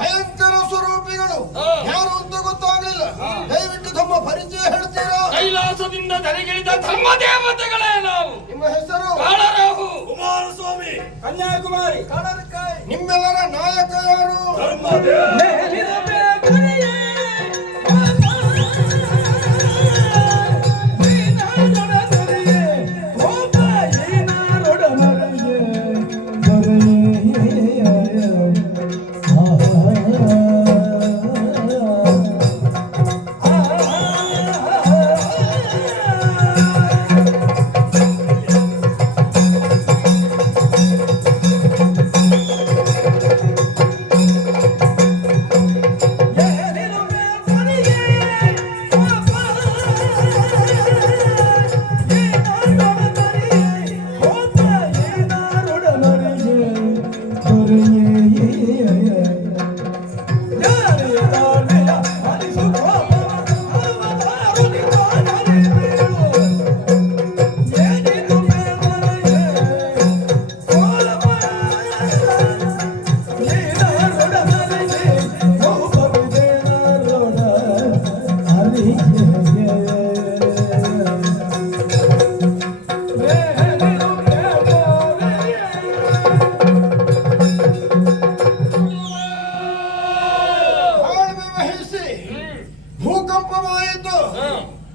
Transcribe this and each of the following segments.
ಭಯಂಕರ ಸ್ವರೂಪಿಗಳು ಯಾರು ಅಂತ ಗೊತ್ತಾಗಲಿಲ್ಲ. ದಯವಿಟ್ಟು ತಮ್ಮ ಪರಿಚಯ ಹೇಳ್ತೀರಾ? ಕೈಲಾಸದಿಂದ ಧರೆಗಿಳಿದ ಧರ್ಮ ದೇವತೆಗಳೇ ನಾವು. ನಿಮ್ಮ ಹೆಸರು? ಕಾಳರಾಹು. ಕುಮಾರಸ್ವಾಮಿ. ಕನ್ಯಾಕುಮಾರಿ. ನಿಮ್ಮೆಲ್ಲರ ನಾಯಕ ಯಾರು? ಭೂಕಂಪವಾಯಿತು,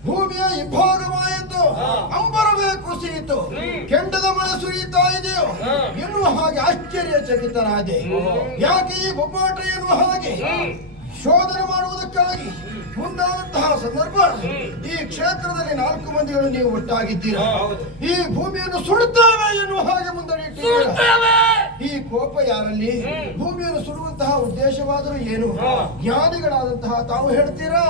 ಭೂಮಿಯ ಇಬ್ಬಾಗವಾಯಿತು, ಅಂಬರವೇ ಕುಸಿಯಿತು, ಕೆಂಡದ ಮಳೆ ಸುರಿಯುತ್ತಾ ಇದೆಯೋ ಎನ್ನುವ ಹಾಗೆ ಆಶ್ಚರ್ಯಚಕಿತನಾದೆ. ಯಾಕೆ ಈ ಬೊಬ್ಬಾಟ ಎನ್ನುವ ಹಾಗೆ ಶೋಧನೆ ಮಾಡುವುದಕ್ಕಾಗಿ ಮುಂದಾದಂತಹ ಸಂದರ್ಭ ಈ ಕ್ಷೇತ್ರದಲ್ಲಿ 4 ಮಂದಿಗಳು ನೀವು ಒಟ್ಟಾಗಿದ್ದೀರಾ. ಈ ಭೂಮಿಯನ್ನು ಸುಡುತ್ತೇವೆ ಎನ್ನುವ ಹಾಗೆ ಮುಂದಡಿಟ್ಟಿದ್ದೀರಾ. ಈ ಕೋಪ ಯಾರಲ್ಲಿ? ಭೂಮಿಯನ್ನು ಸುಡುವಂತಹ ಉದ್ದೇಶವಾದರೂ ಏನು? ಜ್ಞಾನಿಗಳಾದಂತಹ ತಾವು ಹೇಳ್ತೀರಾ?